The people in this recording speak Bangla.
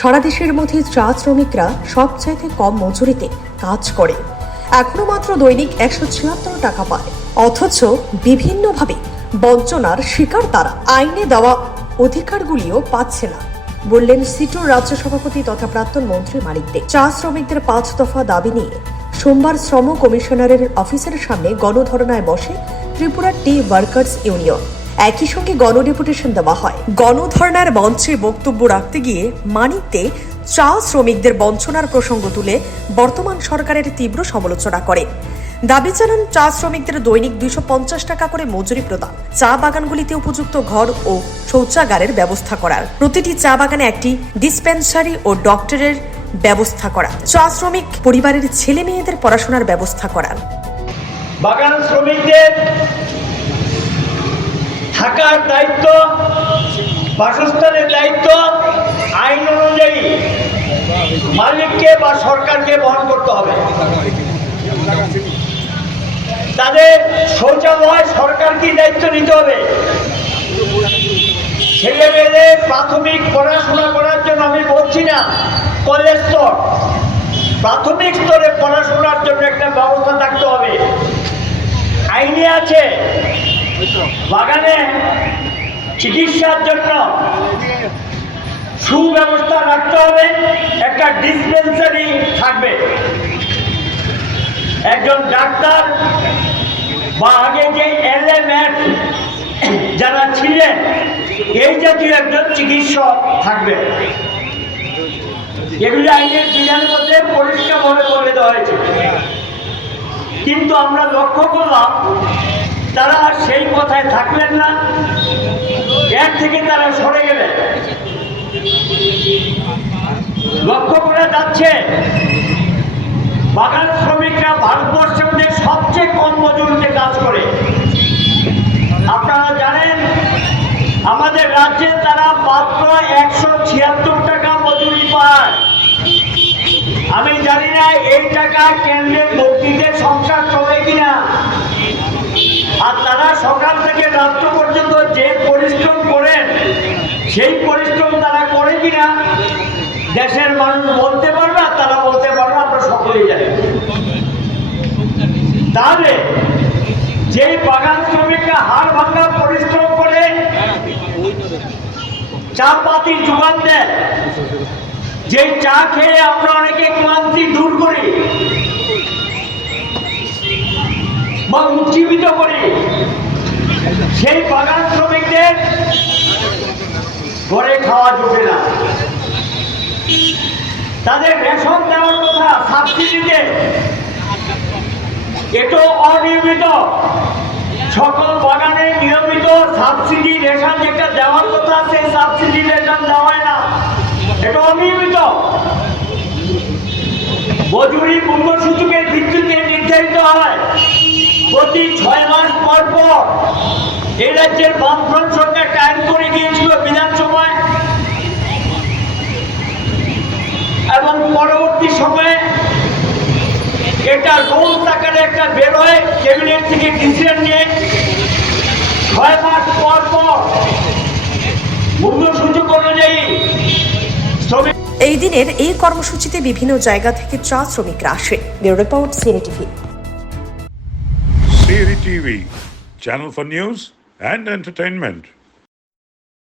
সারা দেশের মধ্যে চা শ্রমিকরা সবচাইতে কম মজুরিতে কাজ করে। এখনো মাত্র দৈনিক 176 টাকা পায়, অথচ বিভিন্নভাবে বঞ্চনার শিকার তারা। আইনে দেওয়া অধিকারগুলিও পাচ্ছে না, বললেন সিটুর রাজ্য সভাপতি তথা প্রাক্তন মন্ত্রী মানিক দে। চা শ্রমিকদের 5 দফা দাবি নিয়ে সোমবার শ্রম কমিশনারের অফিসের সামনে গণধর্নায় বসে ত্রিপুরা টি ওয়ার্কার্স ইউনিয়ন। একই সঙ্গে গণডেপুটেশন দেওয়া হয়। গণধর্নার মঞ্চে বক্তব্য রাখতে গিয়ে মানিক দে চা শ্রমিকদের বঞ্চনার প্রসঙ্গ তুলে বর্তমান সরকারের তীব্র সমালোচনা করেন। দাবি জানান চা শ্রমিকদের দৈনিক 250 টাকা করে মজুরি প্রদান, চা বাগানগুলিতে উপযুক্ত ঘর ও শৌচাগারের ব্যবস্থা করার, প্রতিটি চা বাগানে একটি ডিসপেন্সারি ও ডক্টরের ব্যবস্থা করা, চা শ্রমিক পরিবারের ছেলে মেয়েদের পড়াশোনার ব্যবস্থা করার। বাগান শ্রমিকদের থাকার দায়িত্ব, বাসস্থানের দায়িত্ব আইন অনুযায়ী মালিককে বা সরকারকে বহন করতে হবে। তাদের শৌচালয় সরকারকে দায়িত্ব নিতে হবে। ছেলে মেয়েদের প্রাথমিক পড়াশোনা করার জন্য আমি বলছি না কলেজ স্তর, প্রাথমিক স্তরে পড়াশোনার জন্য একটা ব্যবস্থা থাকতে হবে। আইনে আছে বাগানে চিকিৎসার জন্য সুব্যবস্থা রাখতে হবে, একটা ডিসপেন্সারি থাকবে, একজন ডাক্তার বা আগে যে এলএমএড যারা ছিলেন এই জাতীয় একজন চিকিৎসক থাকবে। এগুলি আইনের বিধানের মধ্যে পরিষ্কারভাবে বলে দেওয়া হয়েছে, কিন্তু আমরা লক্ষ্য করলাম তারা সেই কথায় থাকলেন না, এর থেকে তারা সরে গেলেন। লক্ষ্য করা যাচ্ছে বাগান শ্রমিকরা ভারতবর্ষের মধ্যে সবচেয়ে কম মজুরিতে কাজ করে। আপনারা জানেন আমাদের রাজ্যে তারা মাত্র 176 টাকা মজুরি পায়। আমি জানি না এই টাকা কেন্দ্রের মন্ত্রীদের সংসার চলে কিনা। আর তারা সকাল থেকে রাত্র পর্যন্ত যে পরিশ্রম করেন সেই পরিশ্রম তারা করে কিনা দেশের মানুষ বলতে পারবে, আর তারা বলতে পারবে আমরা সকলেই জানি। তাহলে যে বাগান শ্রমিকরা হাড় ভাঙা পরিশ্রম করে চা পাতি যোগান দেয়, যে চা খেয়ে আমরা অনেকে ক্লান্তি দূর করি বা উজ্জীবিত করি, সেই বাগান শ্রমিকদের ঘরে খাওয়া জুটে না। তাদের রেশন দেওয়ার কথা সাবসিডিতে, এটাও অনিয়মিত। সকল বাগানে নিয়মিত সাবসিডি রেশন যেটা দেওয়ার কথা সেই সাবসিডি রেশন দেওয়া হয় না, এটা অনিয়মিত। মজুরি পূর্বসূচকের ভিত্তিতে নির্ধারিত হয় প্রতি 6 মাস পর পর। এই রাজ্যের বামফ্রন্ট সরকার কায়েম করে গিয়েছিল বিধানসভায়, এবং পরবর্তী সময়ে এটা রোল আকারে একটা বেরোয় ক্যাবিনেট থেকে ডিসিশন নিয়ে 6 মাস পর পর মূল্যসূচক অনুযায়ী শ্রমিক। এই দিনের এই কর্মসূচিতে বিভিন্ন জায়গা থেকে চা শ্রমিকরা আসে। Bureau report, CNA TV. CNA TV, channel for news and entertainment.